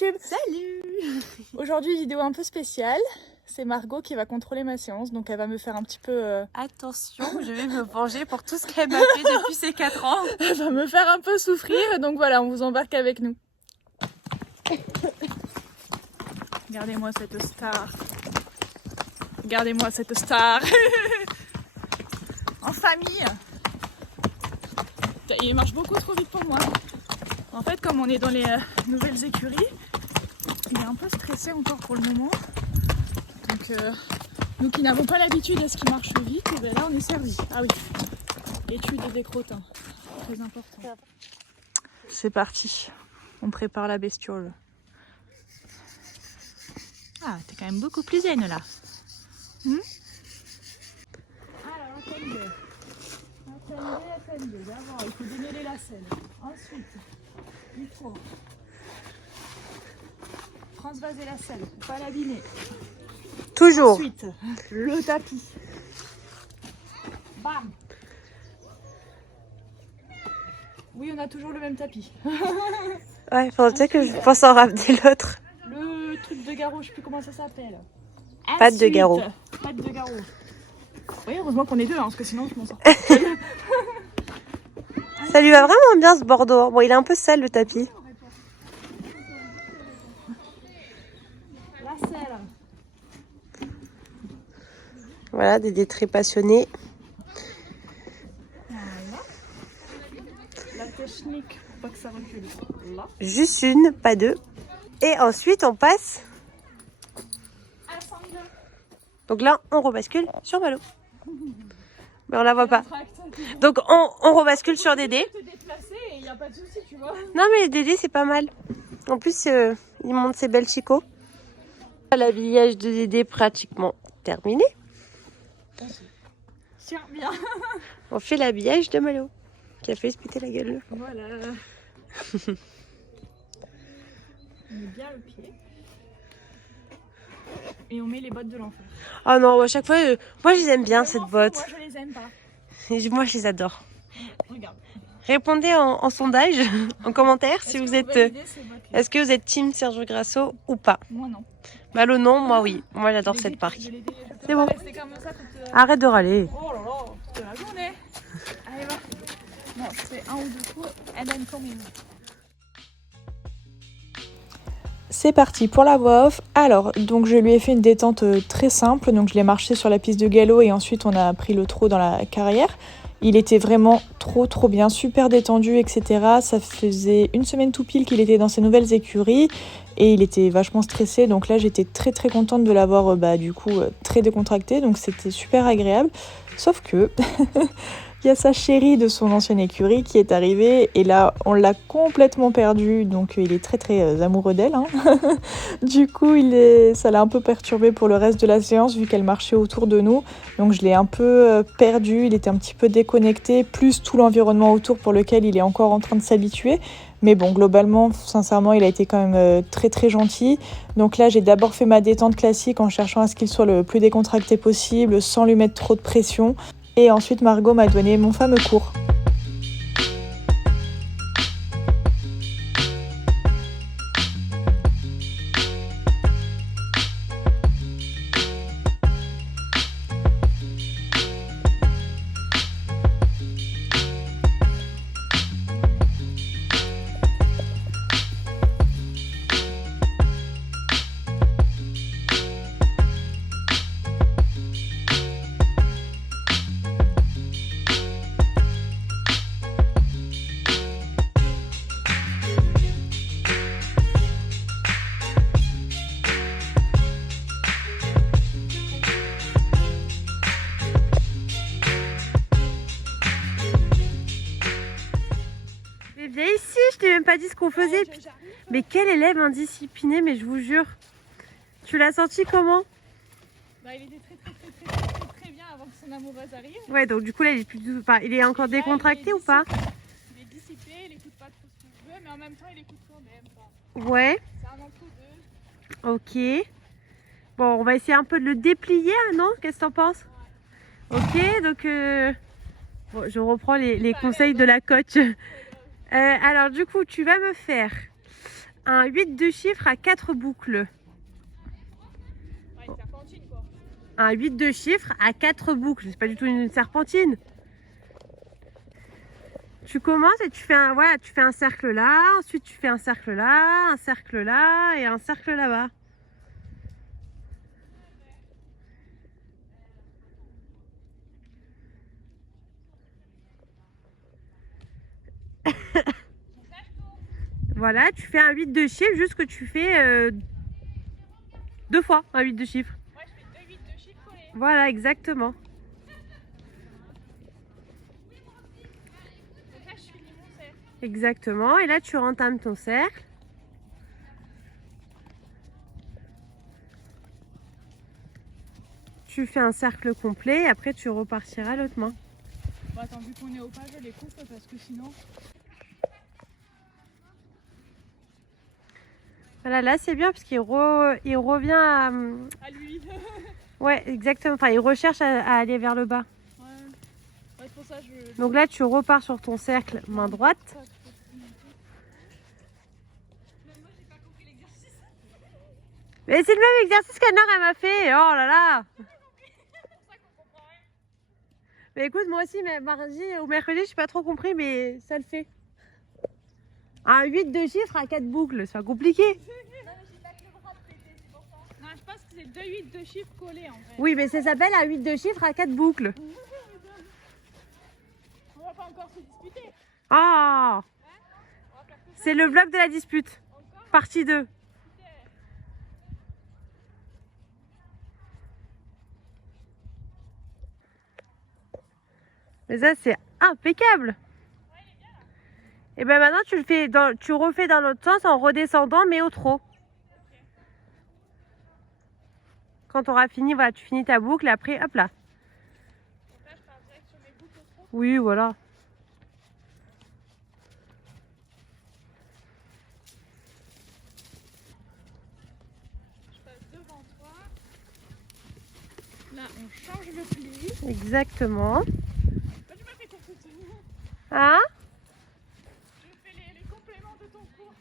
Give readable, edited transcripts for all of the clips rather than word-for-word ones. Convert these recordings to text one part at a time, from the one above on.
YouTube. Salut. Aujourd'hui, vidéo un peu spéciale. C'est Margot qui va contrôler ma séance, donc elle va me faire un petit peu... Attention, je vais me venger pour tout ce qu'elle m'a fait depuis ses 4 ans. Elle va me faire un peu souffrir, donc voilà, on vous embarque avec nous. Regardez-moi cette star. Regardez-moi cette star. En famille. Il marche beaucoup trop vite pour moi. En fait, comme on est dans les nouvelles écuries, il est un peu stressé encore pour le moment. Donc, nous qui n'avons pas l'habitude à ce qu'il marche vite, et bien là on est servi. Ah oui, étude des crottins, très important. C'est parti, on prépare la bestiole. Ah, t'es quand même beaucoup plus zen là. Alors, attendez. D'abord, il faut démêler la selle. Ensuite, il faut transvaser la selle pour pas l'abîmer. Toujours. Ensuite, le tapis. Bam. Oui, on a toujours le même tapis. Ouais, faudrait que je pense en ramener l'autre. Le truc de garrot, je sais plus comment ça s'appelle. Patte de garrot. Patte de garrot. Oui, heureusement qu'on est deux, hein, parce que sinon je m'en sors. Ça lui va vraiment bien ce bordeaux. Bon, il est un peu sale le tapis. La selle. Voilà, Dédé très passionné. Voilà. La technique pour pas que ça recule. Là. Juste une, pas deux. Et ensuite, on passe. Donc là, on rebascule sur Malo. Mais on la voit pas. Donc on rebascule sur Dédé. Te déplacer et il n'y a pas de souci, tu vois. Non mais Dédé c'est pas mal. En plus il monte ses belles chicots. L'habillage de Dédé pratiquement terminé. Tiens, bien. On fait l'habillage de Malo qui a fait se péter la gueule. Voilà. On met bien le pied. Et on met les bottes de l'enfer. Oh non, à chaque fois, moi je les aime bien cette botte. Moi je les aime pas. Moi je les adore. Regarde. Répondez en sondage, en commentaire si vous êtes... validez ces bottes-là? Est-ce que vous êtes team Sergio Grasso ou pas? Moi non. Malo non, moi oui. Moi j'adore Je cette l'ai marque. je l'ai déjà fait. C'est bon. Rester comme ça toute, Arrête de râler. Oh là là, toute la journée. Allez va. Bon, c'est un ou deux coups. And then coming. C'est parti pour la voix off. Alors, donc je lui ai fait une détente très simple. Donc je l'ai marché sur la piste de galop et ensuite on a pris le trot dans la carrière. Il était vraiment trop bien, super détendu, etc. Ça faisait une semaine tout pile qu'il était dans ses nouvelles écuries et il était vachement stressé. Donc là, j'étais très contente de l'avoir très décontracté. Donc c'était super agréable. Sauf que il y a sa chérie de son ancienne écurie qui est arrivée et là, on l'a complètement perdu. Donc il est très amoureux d'elle. Hein. Du coup, ça l'a un peu perturbé pour le reste de la séance vu qu'elle marchait autour de nous. Donc je l'ai un peu perdu, il était un petit peu déconnecté, plus tout l'environnement autour pour lequel il est encore en train de s'habituer. Mais bon, globalement, sincèrement, il a été quand même très gentil. Donc là, j'ai d'abord fait ma détente classique en cherchant à ce qu'il soit le plus décontracté possible, sans lui mettre trop de pression. Et ensuite, Margot m'a donné mon fameux cours. Viens ici, je t'ai même pas dit ce qu'on faisait. Mais quel élève indiscipliné, mais je vous jure. Tu l'as senti comment? Bah, il était très bien avant que son amoureuse arrive. Ouais, donc du coup là il est plus du tout... enfin, il est encore décontracté ou pas? Il est dissipé, il écoute pas trop ce que je veux, mais en même temps il écoute quand même. Enfin, Ouais. c'est un entre deux. Ok. Bon, on va essayer un peu de le déplier, non? Qu'est-ce que t'en penses? Ok, donc bon, je reprends les conseils de la coach. Alors du coup, tu vas me faire un 8 de chiffre à 4 boucles. Une serpentine, quoi. Un 8 de chiffre à 4 boucles. C'est pas du tout une serpentine. Tu commences et tu fais un cercle là, ensuite tu fais un cercle là et un cercle là-bas. Voilà, tu fais un 8 de chiffre, juste que tu fais 2 fois un 8 de chiffre. Ouais, je fais 2 8 de chiffre collés. Voilà, exactement. Donc là, je finis mon cercle. Exactement, et là tu entames ton cercle. Tu fais un cercle complet et après tu repartiras l'autre main. Bon, attends, vu qu'on est au pas, je les coupe parce que sinon... Voilà, là c'est bien parce qu'il revient à... À lui. Ouais, exactement. Enfin, il recherche à aller vers le bas. Ouais. Ouais, c'est pour ça je... Donc là, tu repars sur ton cercle main droite. Mais c'est le même exercice qu'Anne-Laure elle m'a fait. Oh là là. Mais écoute, moi aussi, mais mardi ou mercredi, je n'ai pas trop compris, mais ça le fait. Un 8 de chiffre à 4 boucles, c'est pas compliqué. Non, je pense que c'est 2 8 de chiffres collés en vrai. Oui, mais ça s'appelle un 8 de chiffre à 4 boucles. On va pas encore se disputer. Ah, c'est le vlog de la dispute. Partie 2. Mais ça, c'est impeccable. Et bien maintenant, tu refais dans l'autre sens en redescendant, mais au trot. Quand tu auras fini, voilà, tu finis ta boucle et après, hop là. Donc là, je pars direct sur mes boucles au trot. Oui, voilà. Je passe devant toi. Là, on change le pli. Exactement. Bah, tu m'as fait ton cours. Hein? Je fais les compléments de ton cours.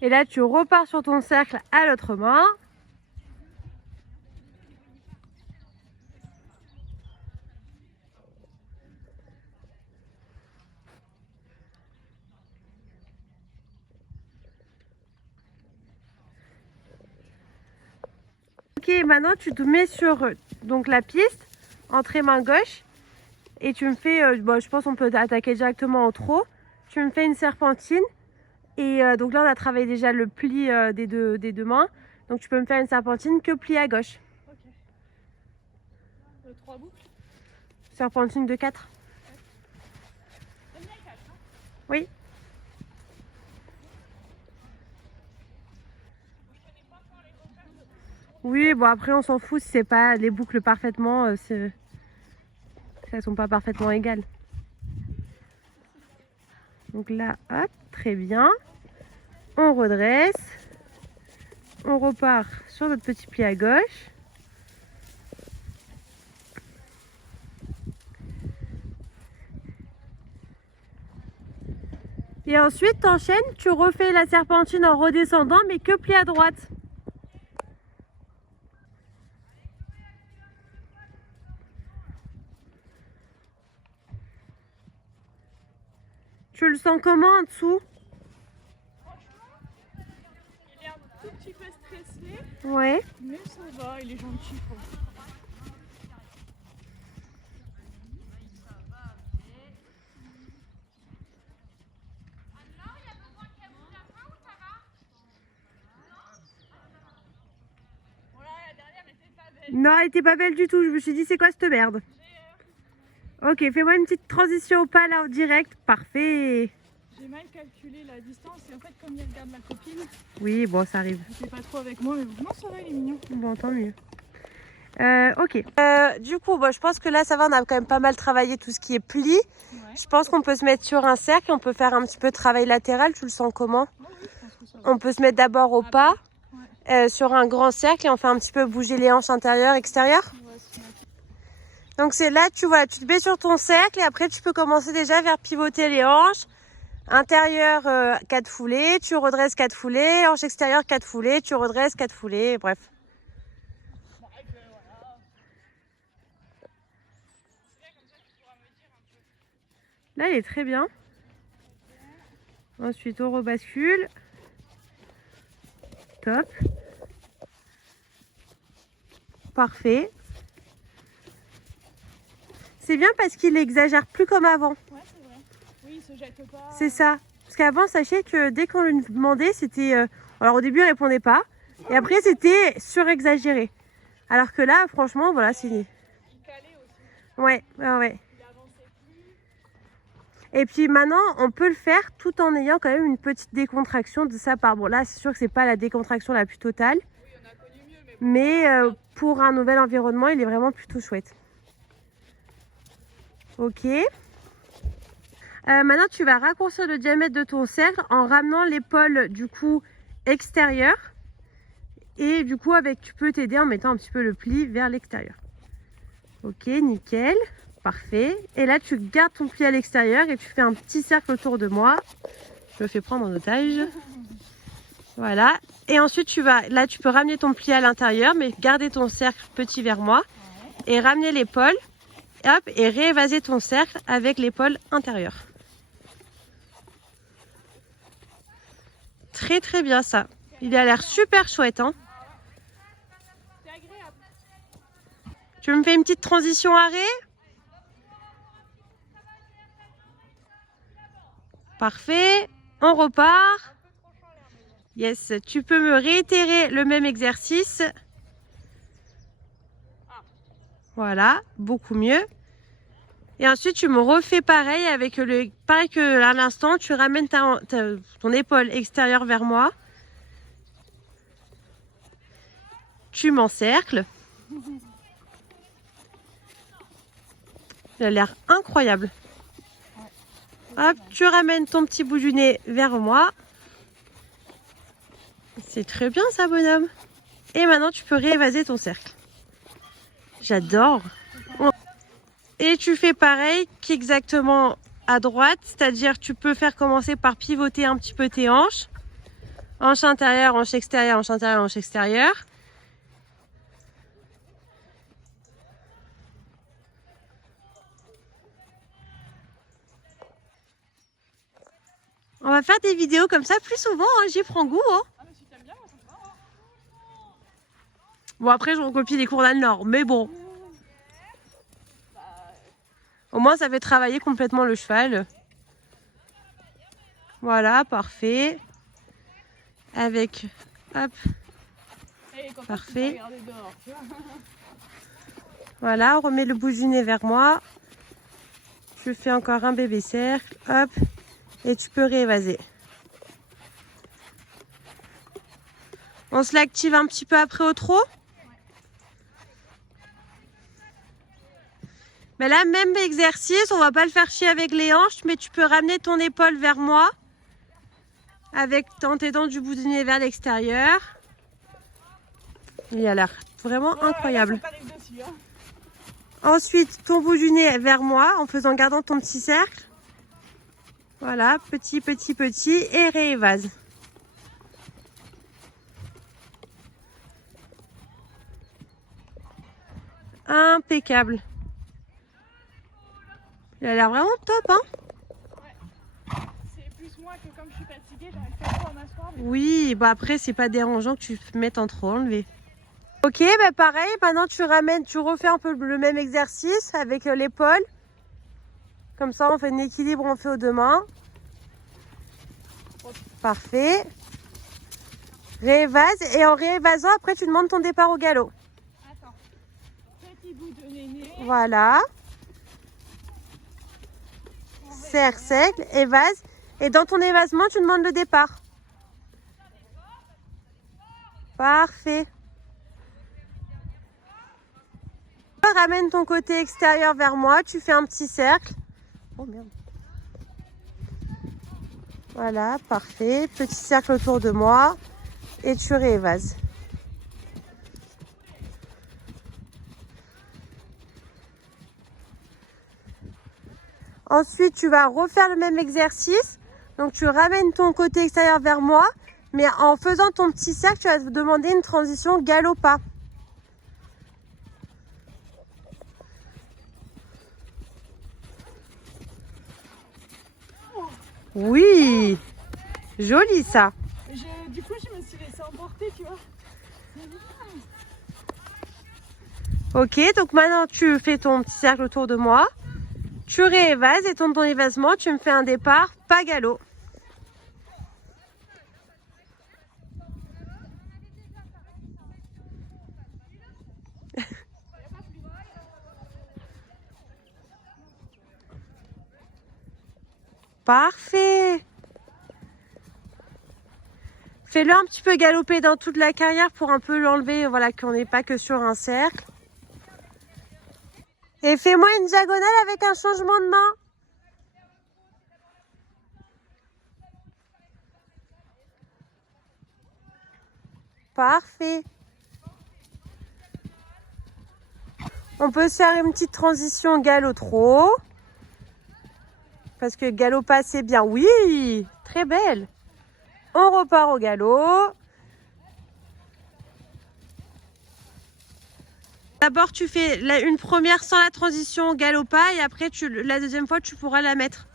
Et là, tu repars sur ton cercle à l'autre main. Ok, maintenant tu te mets sur donc, la piste, entrée main gauche. Et tu me fais, bon, je pense qu'on peut attaquer directement au trot. Tu me fais une serpentine. Et donc là, on a travaillé déjà le pli des deux mains. Donc tu peux me faire une serpentine que pli à gauche. Ok. 3 boucles. Serpentine de 4. T'aimes bien 4, hein? Oui. Oui, bon après on s'en fout si c'est pas les boucles parfaitement, elles sont pas parfaitement égales. Donc là, hop, très bien. On redresse. On repart sur notre petit pli à gauche. Et ensuite, t'enchaînes, tu refais la serpentine en redescendant, mais que pli à droite. Tu le sens comment en dessous? Il est un tout petit peu stressé, Ouais. mais ça va, il est gentil, quoi. Non, elle était pas belle du tout. Je me suis dit, c'est quoi cette merde? Ok, fais-moi une petite transition au pas là, en direct. Parfait. J'ai mal calculé la distance et en fait, comme il regarde la copine, Oui, bon, ça arrive. il fait pas trop avec moi, mais bon, non, ça va, il est mignon. Bon, tant mieux. Ok. Du coup, bon, je pense que là, ça va. On a quand même pas mal travaillé tout ce qui est pli. Ouais. Je pense qu'on peut se mettre sur un cercle. On peut faire un petit peu de travail latéral. Tu le sens comment? Oh, oui, je pense que ça va. On peut se mettre d'abord au pas, Ouais. sur un grand cercle et on fait un petit peu bouger les hanches intérieures, extérieures. On va se mettre- Donc c'est là, tu te mets sur ton cercle et après tu peux commencer déjà vers pivoter les hanches. Intérieur 4 foulées, tu redresses 4 foulées, hanche extérieure 4 foulées, tu redresses 4 foulées, bref. Là, il est très bien. Ensuite, on rebascule. Top. Parfait. C'est bien parce qu'il exagère plus comme avant. Ouais, c'est vrai. Oui, il se jette pas. C'est ça. Parce qu'avant, sachez que dès qu'on lui demandait, c'était... alors au début, il répondait pas. Et après, c'était surexagéré. Alors que là, franchement, voilà, c'est... Il calait aussi. Ouais. Il avançait plus. Et puis maintenant, on peut le faire tout en ayant quand même une petite décontraction de sa part. Bon, là, c'est sûr que c'est pas la décontraction la plus totale. Oui, on a connu mieux, mais... Pour un nouvel environnement, il est vraiment plutôt chouette. Ok. Maintenant, tu vas raccourcir le diamètre de ton cercle en ramenant l'épaule du coup extérieure. Et du coup, tu peux t'aider en mettant un petit peu le pli vers l'extérieur. Ok, nickel. Parfait. Et là, tu gardes ton pli à l'extérieur et tu fais un petit cercle autour de moi. Je me fais prendre en otage. Voilà. Et ensuite, tu peux ramener ton pli à l'intérieur, mais garder ton cercle petit vers moi. Ouais. Et ramener l'épaule. Hop, et réévaser ton cercle avec l'épaule intérieure. Très très bien ça. Il a l'air super chouette, hein. C'est agréable. Tu me fais une petite transition arrêt? Parfait. On repart. Yes, tu peux me réitérer le même exercice. Voilà, beaucoup mieux. Et ensuite, tu me refais pareil avec pareil que à l'instant, tu ramènes ton épaule extérieure vers moi. Tu m'encercles. Il a l'air incroyable. Hop, tu ramènes ton petit bout du nez vers moi. C'est très bien ça, bonhomme. Et maintenant, tu peux réévaser ton cercle. J'adore. Et tu fais pareil qu'exactement à droite, c'est-à-dire tu peux faire commencer par pivoter un petit peu tes hanches. Hanche intérieure, hanche extérieure, hanche intérieure, hanche extérieure. On va faire des vidéos comme ça plus souvent, hein, j'y prends goût. Hein. Ah, mais si t'aimes bien, moi, ça me va. Bon, après, je recopie les cours d'Anne-Laure, mais bon. Au moins, ça fait travailler complètement le cheval. Voilà, parfait. Avec, hop, parfait. Voilà, on remet le bout du nez vers moi. Je fais encore un bébé cercle, hop, et tu peux réévaser. On se l'active un petit peu après au trot. Mais là, même exercice, on va pas le faire chier avec les hanches, mais tu peux ramener ton épaule vers moi en t'aidant du bout du nez vers l'extérieur. Il a l'air vraiment incroyable. Dessus, hein. Ensuite, ton bout du nez vers moi en gardant ton petit cercle. Voilà, petit, petit, petit et réévase. Impeccable. Il a l'air vraiment top, hein? Ouais. C'est plus moi que comme je suis fatiguée, j'arrive pas trop à m'asseoir. Mais... Oui, bah après, c'est pas dérangeant que tu te mettes en trop enlevé. Ok, bah pareil, maintenant tu refais un peu le même exercice avec l'épaule. Comme ça, on fait un équilibre, on fait aux deux mains. Parfait. Réévase, et en réévasant, après tu demandes ton départ au galop. Attends. Petit bout de néné. Voilà. Serre, cercle, évase. Et dans ton évasement, tu demandes le départ. Parfait. Ramène ton côté extérieur vers moi, tu fais un petit cercle. Oh merde. Voilà, parfait. Petit cercle autour de moi et tu réévases. Ensuite, tu vas refaire le même exercice. Donc, tu ramènes ton côté extérieur vers moi. Mais en faisant ton petit cercle, tu vas te demander une transition galop-pas. Oui, joli ça. Du coup, je me suis laissée emporter, tu vois. Ok, donc maintenant tu fais ton petit cercle autour de moi. Tu réévases et ton évasement, tu me fais un départ, pas galop. Parfait. Fais-le un petit peu galoper dans toute la carrière pour un peu l'enlever, voilà, qu'on n'est pas que sur un cercle. Et fais-moi une diagonale avec un changement de main. Parfait. On peut se faire une petite transition galop-trot. Parce que galop pas c'est bien. Oui, très belle. On repart au galop. D'abord, tu fais une première sans la transition galop pas et après, la deuxième fois, tu pourras la mettre.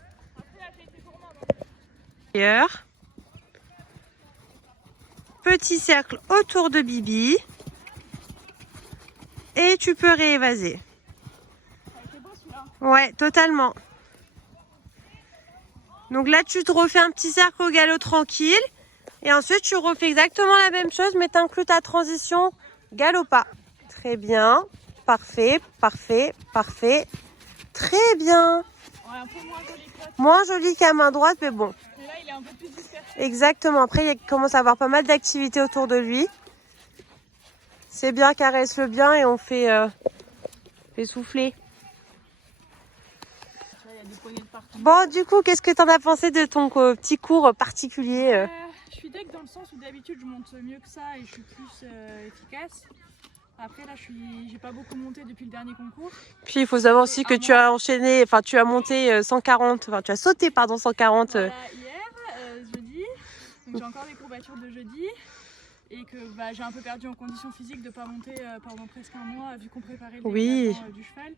Petit cercle autour de Bibi. Et tu peux réévaser. Ouais, totalement. Donc là, tu te refais un petit cercle au galop tranquille. Et ensuite, tu refais exactement la même chose, mais tu inclus ta transition galop-pas. Très bien. Parfait, parfait, parfait. Très bien. Ouais, un peu moins joli que l'autre. Moins joli qu'à main droite, mais bon. Mais là, il est un peu plus dispersé. Exactement. Après, il commence à avoir pas mal d'activités autour de lui. C'est bien, caresse-le bien et on fait souffler. Bon, du coup, qu'est-ce que tu en as pensé de ton petit cours particulier Je suis deck dans le sens où d'habitude je monte mieux que ça et je suis plus efficace. Après là, j'ai pas beaucoup monté depuis le dernier concours. Puis il faut savoir aussi que tu as enchaîné, enfin tu as monté 140, enfin tu as sauté pardon 140. Voilà, hier, jeudi. Donc j'ai encore des courbatures de jeudi. Et que j'ai un peu perdu en condition physique de ne pas monter pendant presque un mois vu qu'on préparait le déplacement du cheval.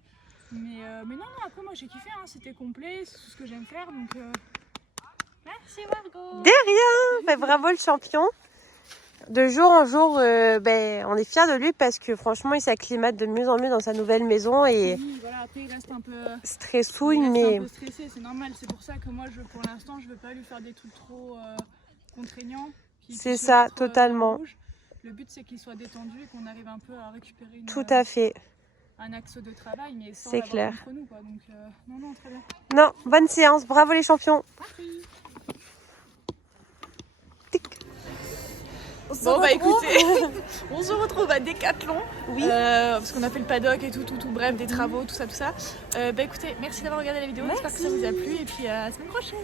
Mais non, après moi j'ai kiffé, hein, c'était complet, c'est tout ce que j'aime faire. Donc merci Margot. De rien. Bravo le champion. De jour en jour, on est fiers de lui parce que franchement il s'acclimate de mieux en mieux dans sa nouvelle maison. Et oui, voilà, après il reste un peu stressouille, mais un peu stressé, c'est normal. C'est pour ça que moi pour l'instant je veux pas lui faire des trucs trop contraignants. C'est ça, totalement. Le but c'est qu'il soit détendu et qu'on arrive un peu à récupérer tout à fait. Un axe de travail, mais sans c'est clair. Contre nous, quoi. Donc non, très bien. Non, bonne séance, bravo les champions. Merci. Bon écoutez, on se retrouve à Décathlon, oui. Parce qu'on a fait le paddock et tout, bref, des travaux, tout ça. Écoutez, merci d'avoir regardé la vidéo, j'espère que ça vous a plu et puis à la semaine prochaine.